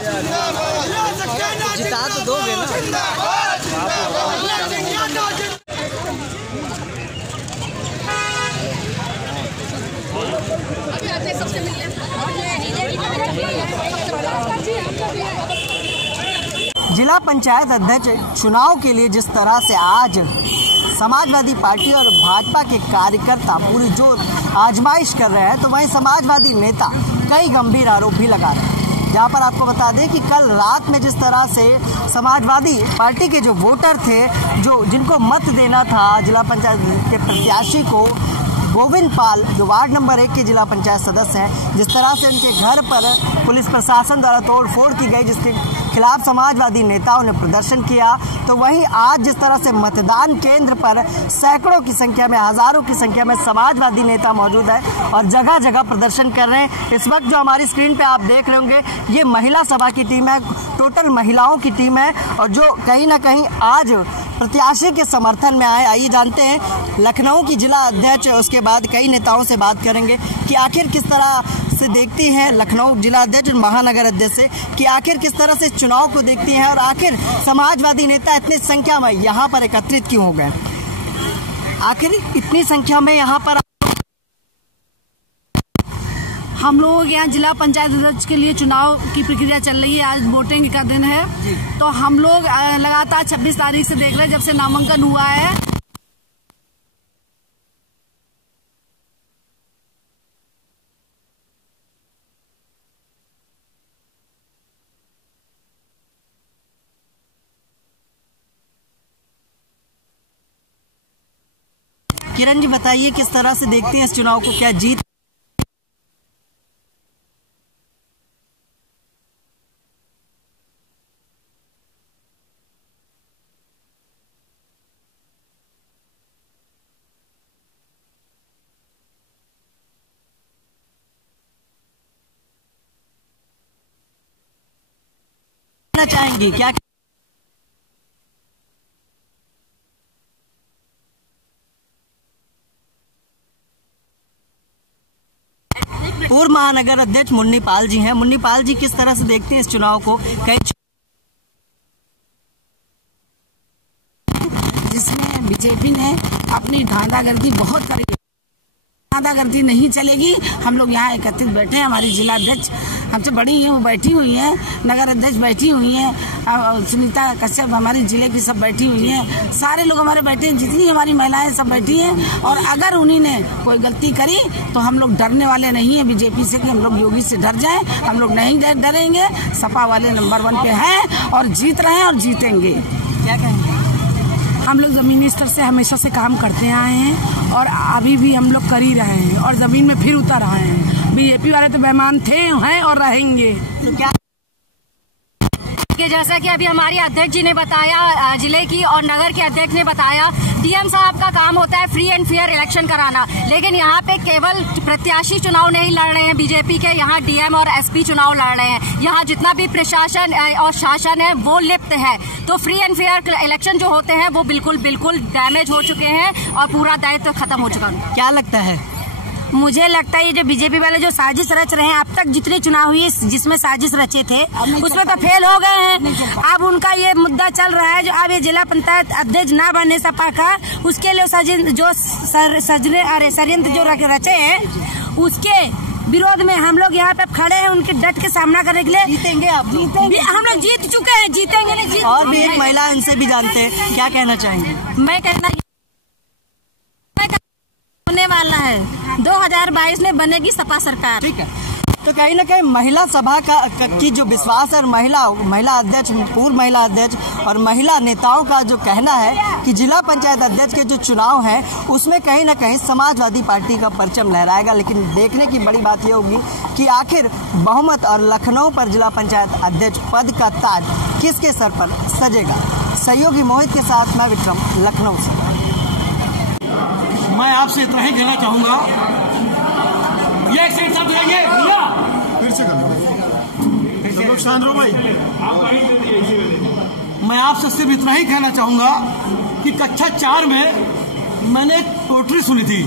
जिता तो दोगे ना। जिला पंचायत अध्यक्ष चुनाव के लिए जिस तरह से आज समाजवादी पार्टी और भाजपा के कार्यकर्ता पूरी जोर आजमाइश कर रहे हैं, तो वहीं समाजवादी नेता कई गंभीर आरोप भी लगा रहे हैं। जहां पर आपको बता दें कि कल रात में जिस तरह से समाजवादी पार्टी के जो वोटर थे, जो जिनको मत देना था जिला पंचायत के प्रत्याशी को, गोविंद पाल जो वार्ड नंबर 1 के जिला पंचायत सदस्य हैं, जिस तरह से उनके घर पर पुलिस प्रशासन द्वारा तोड़फोड़ की गई, जिसके खिलाफ समाजवादी नेताओं ने प्रदर्शन किया, तो वहीं आज जिस तरह से मतदान केंद्र पर सैकड़ों की संख्या में, हजारों की संख्या में समाजवादी नेता मौजूद है और जगह जगह प्रदर्शन कर रहे हैं। इस वक्त जो हमारी स्क्रीन पे आप देख रहे होंगे, ये महिला सभा की टीम है, टोटल महिलाओं की टीम है और जो कहीं ना कहीं आज प्रत्याशी के समर्थन में आए। आइए जानते हैं लखनऊ की जिला अध्यक्ष, उसके बाद कई नेताओं से बात करेंगे कि आखिर किस तरह से देखती हैं लखनऊ जिला अध्यक्ष, महानगर अध्यक्ष से, कि आखिर किस तरह से चुनाव को देखती हैं और आखिर समाजवादी नेता इतनी संख्या में यहाँ पर एकत्रित क्यों हो गए, आखिर इतनी संख्या में यहाँ पर। हम लोग यहाँ जिला पंचायत अध्यक्ष के लिए चुनाव की प्रक्रिया चल रही है। आज वोटिंग का दिन है, तो हम लोग लगातार 26 तारीख से देख रहे हैं, जब से नामांकन हुआ है। किरण जी बताइए किस तरह से देखते हैं इस चुनाव को, क्या जीत चाहेंगे क्या? पूर्व महानगर अध्यक्ष मुन्नी पाल जी हैं। मुन्नी पाल जी किस तरह से देखते हैं इस चुनाव को? जिसमें बीजेपी ने अपनी धांधागर्दी बहुत करी, धांधागर्दी नहीं चलेगी। हम लोग यहाँ एकत्रित बैठे हैं, हमारी जिला अध्यक्ष हमसे बड़ी हैं, वो बैठी हुई हैं, नगर अध्यक्ष बैठी हुई हैं, सुनीता कश्यप हमारी जिले की सब बैठी हुई हैं, सारे लोग हमारे बैठे हैं, जितनी हमारी महिलाएं सब बैठी हैं। और अगर उन्हीं ने कोई गलती करी तो हम लोग डरने वाले नहीं है बीजेपी से कि हम लोग योगी से डर जाएं। हम लोग नहीं डरेंगे, सपा वाले नंबर 1 पे हैं और जीत रहे हैं और जीतेंगे। क्या कहेंगे? हम लोग जमीनी स्तर से हमेशा से काम करते आए हैं और अभी भी हम लोग कर ही रहे हैं और जमीन में फिर उतर आए हैं। बीजेपी वाले तो बेईमान थे, हैं और रहेंगे। तो क्या जैसा कि अभी हमारी अध्यक्ष जी ने बताया, जिले की और नगर के अध्यक्ष ने बताया, डीएम साहब का काम होता है फ्री एंड फेयर इलेक्शन कराना, लेकिन यहाँ पे केवल प्रत्याशी चुनाव नहीं लड़ रहे हैं बीजेपी के, यहाँ डीएम और एसपी चुनाव लड़ रहे हैं। यहाँ जितना भी प्रशासन और शासन है वो लिप्त है। तो फ्री एंड फेयर इलेक्शन जो होते हैं वो बिल्कुल डैमेज हो चुके हैं और पूरा दायित्व खत्म हो चुका है। क्या लगता है? मुझे लगता है ये जो बीजेपी वाले जो साजिश रच रहे हैं, अब तक जितने चुनाव हुए जिसमें साजिश रचे थे उसमें तो फेल हो गए हैं। अब उनका ये मुद्दा चल रहा है, जो अब ये जिला पंचायत अध्यक्ष ना बने सपा का, उसके लिए षड्यंत्र जो रचे हैं उसके विरोध में हम लोग यहाँ पे खड़े हैं, उनके डट के सामना करने के लिए। जीतेंगे आप? जीतेंगे, हम लोग जीत चुके हैं, जीतेंगे नहीं जीत। और भी एक महिला इनसे भी जानते हैं, क्या कहना चाहेंगे? मैं कहना होने वाला है 2022 में बनेगी सपा सरकार। ठीक है, तो कहीं ना कहीं महिला सभा की जो विश्वास है, महिला अध्यक्ष, पूर्व महिला अध्यक्ष और महिला नेताओं का जो कहना है कि जिला पंचायत अध्यक्ष के जो चुनाव है उसमें कहीं ना कहीं समाजवादी पार्टी का परचम लहराएगा। लेकिन देखने की बड़ी बात यह होगी कि आखिर बहुमत और लखनऊ पर जिला पंचायत अध्यक्ष पद का ताज किसके सर पर सजेगा। सहयोगी मोहित के साथ मैं विक्रम, लखनऊ से। मैं आपसे इतना ही कहना चाहूंगा, ये एक साथ दिखाइए भैया, फिर से भाई, मैं आपसे सिर्फ इतना ही कहना चाहूंगा कि कक्षा 4 में मैंने एक पोएट्री सुनी थी।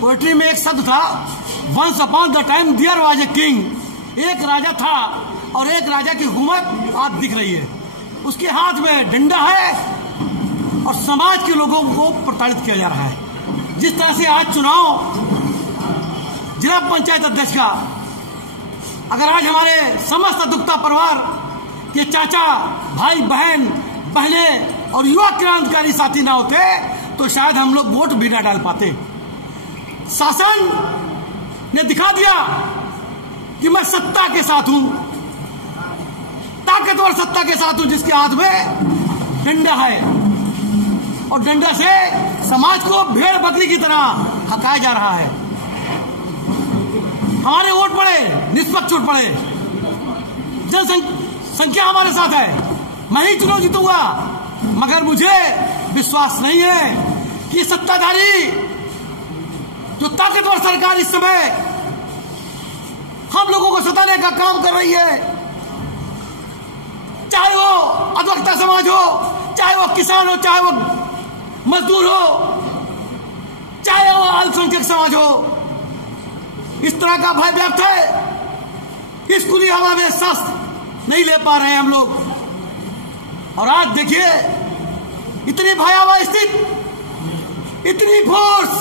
पोएट्री में एक शब्द था, once upon the time there was a king. एक राजा था और एक राजा की हुकूमत आज दिख रही है। उसके हाथ में डंडा है और समाज के लोगों को प्रताड़ित किया जा रहा है। जिस तरह से आज चुनाव जिला पंचायत अध्यक्ष का, अगर आज हमारे समस्त दुखता परिवार के चाचा, भाई, बहन, बहने और युवा क्रांतिकारी साथी ना होते तो शायद हम लोग वोट भी ना डाल पाते। शासन ने दिखा दिया कि मैं सत्ता के साथ हूं, ताकतवर सत्ता के साथ हूं, जिसके हाथ में डंडा है और डंडा से समाज को भेड़ बकरी की तरह हकाया जा रहा है। हमारे वोट पड़े, निष्पक्ष वोट पड़े, जनसंख्या हमारे साथ है, मैं ही चुनाव जीतूंगा। मगर मुझे विश्वास नहीं है कि सत्ताधारी जो ताकतवर सरकार इस समय हम लोगों को सताने का काम कर रही है, चाहे वो अधिवक्ता समाज हो, चाहे वो किसान हो, चाहे वो मजदूर हो, चाहे वो अल्पसंख्यक समाज हो, इस तरह का भय व्याप्त है। इस खुली हवा में सांस नहीं ले पा रहे हैं हम लोग। और आज देखिए इतनी भयावह स्थिति, इतनी फोर्स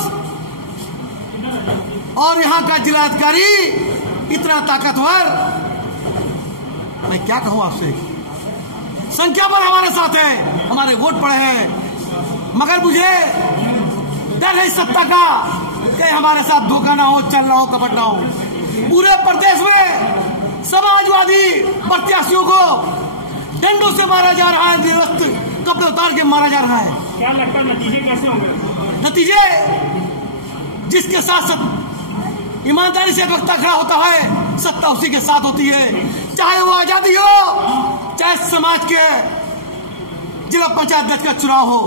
और यहाँ का जिलाधिकारी इतना ताकतवर, मैं क्या कहूं आपसे। संख्या पर हमारे साथ है, हमारे वोट पड़े हैं, मगर मुझे डर है सत्ता का कि हमारे साथ धोखा ना हो, चल ना हो, कपट ना हो। पूरे प्रदेश में समाजवादी प्रत्याशियों को डंडों से मारा जा रहा है, निरस्त कपड़े उतार के मारा जा रहा है। क्या लगता है नतीजे कैसे होंगे? नतीजे जिसके साथ ईमानदारी से वक्ता खड़ा होता है, सत्ता उसी के साथ होती है। चाहे वो आजादी हो, चाहे समाज के जिला पंचायत अध्यक्ष का चुनाव हो।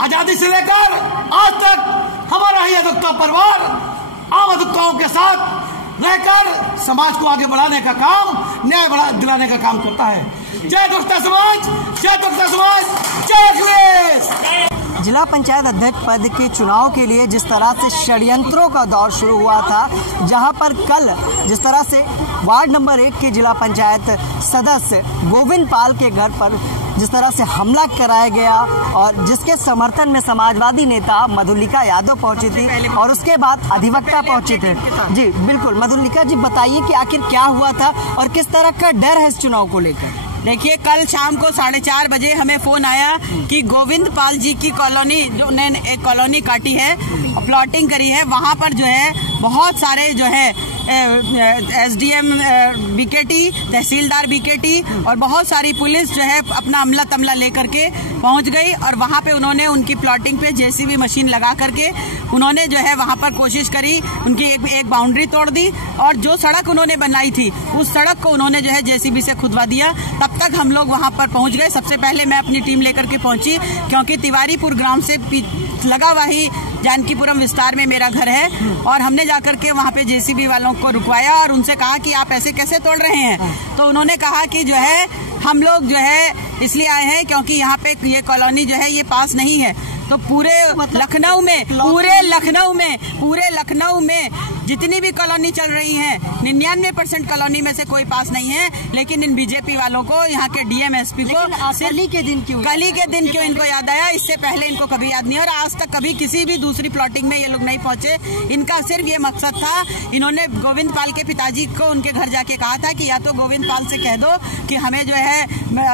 आजादी से लेकर आज तक हमारा ही अधिवक्ता परिवार आम अधिवक्ताओं के साथ रहकर समाज को आगे बढ़ाने का काम, न्याय दिलाने का काम करता है। जय अधिवक्ता समाज, जय अधिवक्ता समाज, जय अखिलेश। जिला पंचायत अध्यक्ष पद के चुनाव के लिए जिस तरह से षड्यंत्रों का दौर शुरू हुआ था, जहां पर कल जिस तरह से वार्ड नंबर 1 के जिला पंचायत सदस्य गोविंद पाल के घर पर जिस तरह से हमला कराया गया और जिसके समर्थन में समाजवादी नेता मधुलिका यादव पहुंची थी और उसके बाद अधिवक्ता पहुंचे थे। जी बिल्कुल, मधुलिका जी बताइए कि आखिर क्या हुआ था और किस तरह का डर है इस चुनाव को लेकर। देखिए, कल शाम को 4:30 बजे हमें फोन आया कि गोविंद पाल जी की कॉलोनी, जो ने एक कॉलोनी काटी है, प्लॉटिंग करी है, वहां पर जो है बहुत सारे जो है SDM बीकेटी, तहसीलदार बीकेटी और बहुत सारी पुलिस जो है अपना अमला तमला लेकर के पहुंच गई और वहां पे उन्होंने उनकी प्लॉटिंग पे JCB मशीन लगा करके उन्होंने जो है वहां पर कोशिश करी, उनकी एक बाउंड्री तोड़ दी और जो सड़क उन्होंने बनाई थी उस सड़क को उन्होंने जो है JCB से खुदवा दिया। तब तक हम लोग वहां पर पहुंच गए। सबसे पहले मैं अपनी टीम लेकर के पहुंची, क्योंकि तिवारीपुर ग्राम से लगा हुआ ही जानकीपुरम विस्तार में मेरा घर है और हमने जाकर के वहां पे JCB वालों को रुकवाया और उनसे कहा कि आप ऐसे कैसे तोड़ रहे हैं। तो उन्होंने कहा कि जो है हम लोग जो है इसलिए आए हैं क्योंकि यहाँ पे ये कॉलोनी जो है ये पास नहीं है। तो पूरे लखनऊ में जितनी भी कॉलोनी चल रही है 99% कॉलोनी में से कोई पास नहीं है, लेकिन इन बीजेपी वालों को, यहाँ के DM SP को कल ही के दिन क्यों इनको याद आया? इससे पहले इनको कभी याद नहीं और आज तक कभी किसी भी दूसरी प्लॉटिंग में ये लोग नहीं पहुंचे। इनका सिर्फ ये मकसद था, इन्होंने गोविंद पाल के पिताजी को उनके घर जाके कहा था कि या तो गोविंद पाल से कह दो कि हमें जो है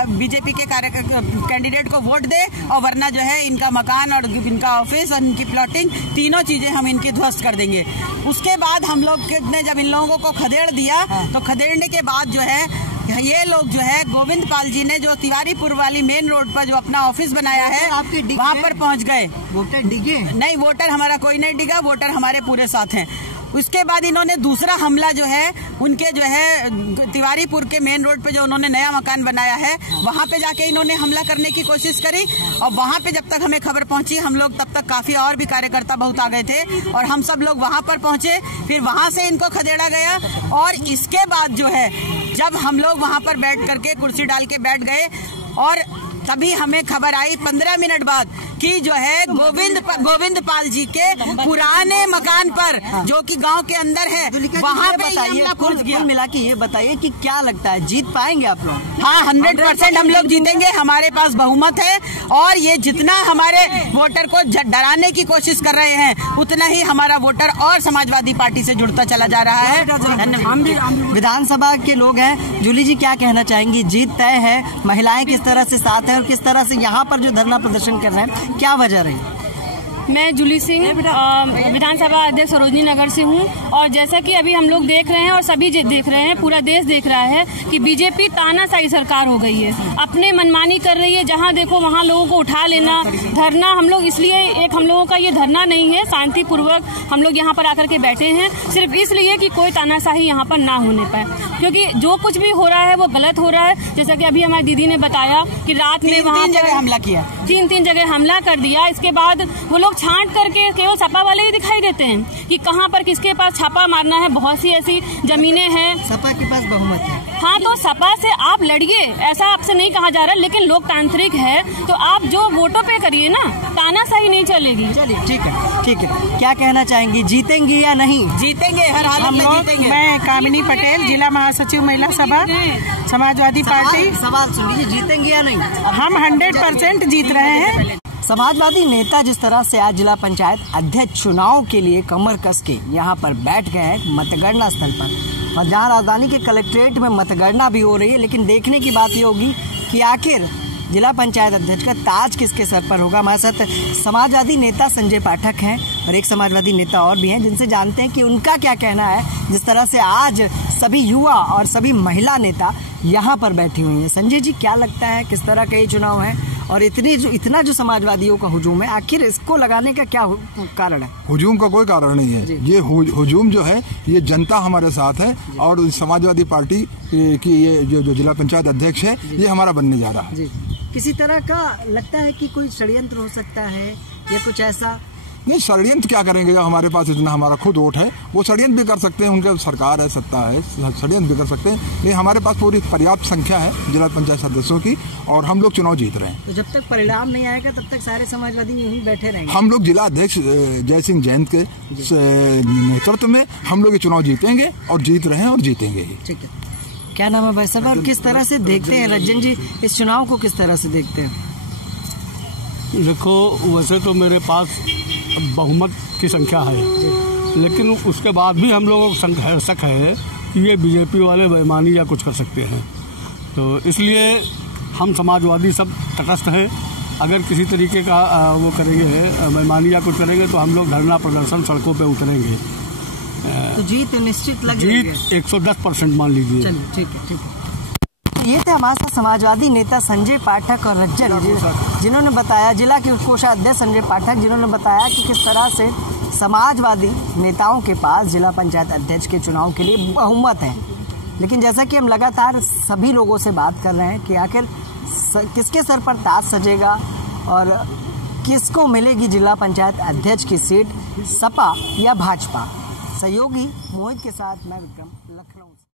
बीजेपी के कैंडिडेट को वोट दे और वरना जो है इनका मकान और इनका ऑफिस और इनकी प्लॉटिंग तीनों चीजें हम इनकी ध्वस्त कर देंगे। उसके बाद हम लोग ने जब इन लोगों को खदेड़ दिया तो खदेड़ने के बाद जो है ये लोग जो है गोविंद पाल जी ने जो तिवारीपुर वाली मेन रोड पर जो अपना ऑफिस बनाया है वहाँ पर पहुँच गए। वोटर डिगे? नहीं, वोटर हमारा कोई नहीं डिगा, वोटर हमारे पूरे साथ हैं। उसके बाद इन्होंने दूसरा हमला जो है उनके जो है तिवारीपुर के मेन रोड पे जो उन्होंने नया मकान बनाया है वहां पे जाके इन्होंने हमला करने की कोशिश करी और वहां पे जब तक हमें खबर पहुंची हम लोग तब तक काफी और भी कार्यकर्ता बहुत आ गए थे और हम सब लोग वहां पर पहुंचे। फिर वहां से इनको खदेड़ा गया और इसके बाद जो है जब हम लोग वहां पर बैठ करके कुर्सी डाल के बैठ गए और तभी हमें खबर आई 15 मिनट बाद कि जो है गोविंद पाल जी के पुराने मकान पर, जो कि गांव के अंदर है, वहाँ पे हमला कुल मिला के ये बताइए कि क्या लगता है, जीत पाएंगे आप लोग? हाँ, 100% हम लोग जीतेंगे। हमारे पास बहुमत है और ये जितना हमारे वोटर को डराने की कोशिश कर रहे हैं, उतना ही हमारा वोटर और समाजवादी पार्टी से जुड़ता चला जा रहा है। विधानसभा के लोग हैं, जूली जी क्या कहना चाहेंगी? जीत तय है, महिलाएं किस तरह से साथ है और किस तरह से यहाँ पर जो धरना प्रदर्शन कर रहे हैं, क्या वजह रही? मैं जूली सिंह विधानसभा अध्यक्ष सरोजनी नगर से हूँ और जैसा कि अभी हम लोग देख रहे हैं और सभी देख रहे हैं, पूरा देश देख रहा है कि बीजेपी तानाशाही सरकार हो गई है, अपने मनमानी कर रही है। जहाँ देखो वहाँ लोगों को उठा लेना। धरना हम लोग इसलिए, एक हम लोगों का ये धरना नहीं है, शांतिपूर्वक हम लोग यहाँ पर आकर के बैठे हैं सिर्फ इसलिए कि कोई तानाशाही यहाँ पर ना होने पाए, क्योंकि जो कुछ भी हो रहा है वो गलत हो रहा है। जैसा कि अभी हमारी दीदी ने बताया कि रात में वहाँ जगह हमला किया, 3 जगह हमला कर दिया। इसके बाद वो लोग छांट करके केवल सपा वाले ही दिखाई देते हैं कि कहाँ पर किसके पास छापा मारना है। बहुत सी ऐसी जमीनें हैं, सपा के पास बहुमत है। हाँ, तो सपा से आप लड़िए, ऐसा आपसे नहीं कहा जा रहा, लेकिन लोकतांत्रिक है तो आप जो वोटों पे करिए ना, तानाशाही नहीं चलेगी। चलिए ठीक है, ठीक है। क्या कहना चाहेंगी, जीतेंगी या नहीं? जीतेंगे, हर हालत में जीतेंगे। मैं कामिनी पटेल, जिला महासचिव महिला सभा समाजवादी पार्टी। सवाल सुन लीजिए, जीतेंगे या नहीं? हम 100% जीत रहे हैं। समाजवादी नेता जिस तरह से आज जिला पंचायत अध्यक्ष चुनाव के लिए कमर कस के यहाँ पर बैठ गए हैं मतगणना स्थल पर, और जहाँ राजधानी के कलेक्ट्रेट में मतगणना भी हो रही है, लेकिन देखने की बात ये होगी कि आखिर जिला पंचायत अध्यक्ष का ताज किसके सर पर होगा। हमारे साथ समाजवादी नेता संजय पाठक हैं और एक समाजवादी नेता और भी हैं, जिनसे जानते हैं कि उनका क्या कहना है जिस तरह से आज सभी युवा और सभी महिला नेता यहाँ पर बैठी हुई हैं। संजय जी, क्या लगता है किस तरह का ये चुनाव है और इतना जो समाजवादियों का हुजूम है, आखिर इसको लगाने का क्या कारण है? हुजूम का कोई कारण नहीं है। ये हुजूम जो है, ये जनता हमारे साथ है और समाजवादी पार्टी की ये जो जिला पंचायत अध्यक्ष है, ये हमारा बनने जा रहा है। किसी तरह का लगता है कि कोई षड्यंत्र हो सकता है या कुछ ऐसा? नहीं, षड्यंत्र क्या करेंगे, हमारे पास इतना हमारा खुद वोट है, वो षड्यंत्र भी कर सकते हैं, उनका सरकार है, सत्ता है, षड्यंत्र भी कर सकते हैं। ये हमारे पास पूरी पर्याप्त संख्या है जिला पंचायत सदस्यों की और हम लोग चुनाव जीत रहे हैं। तो जब तक परिणाम नहीं आएगा तब तक सारे समाजवादी यहीं बैठे रहेंगे? हम लोग जिला अध्यक्ष जय सिंह जयंत के नेतृत्व में हम लोग ये चुनाव जीतेंगे और जीत रहे हैं और जीतेंगे ही। ठीक है। क्या नाम है भाई साहब और किस तरह से देखते हैं रंजन जी इस चुनाव को, किस तरह से देखते हैं? देखो, वैसे तो मेरे पास बहुमत की संख्या है, लेकिन उसके बाद भी हम लोगों को शक है कि ये बीजेपी वाले बेईमानी या कुछ कर सकते हैं। तो इसलिए हम समाजवादी सब तटस्थ हैं। अगर किसी तरीके का वो करेंगे, बेईमानी या कुछ करेंगे, तो हम लोग धरना प्रदर्शन सड़कों पे उतरेंगे। तो जीत निश्चित लग रही है? जीत 110% मान लीजिए। चलिए ठीक है, ठीक है। ये थे हमारे साथ समाजवादी नेता संजय पाठक और रज्जन, जिन्होंने बताया, जिला के कोषाध्यक्ष संजय पाठक, जिन्होंने बताया कि किस तरह से समाजवादी नेताओं के पास जिला पंचायत अध्यक्ष के चुनाव के लिए बहुमत है। लेकिन जैसा कि हम लगातार सभी लोगों से बात कर रहे हैं कि आखिर किसके सर पर ताज सजेगा और किसको मिलेगी जिला पंचायत अध्यक्ष की सीट, सपा या भाजपा। सहयोगी मोहित के साथ मैं विक्रम, लखनऊ।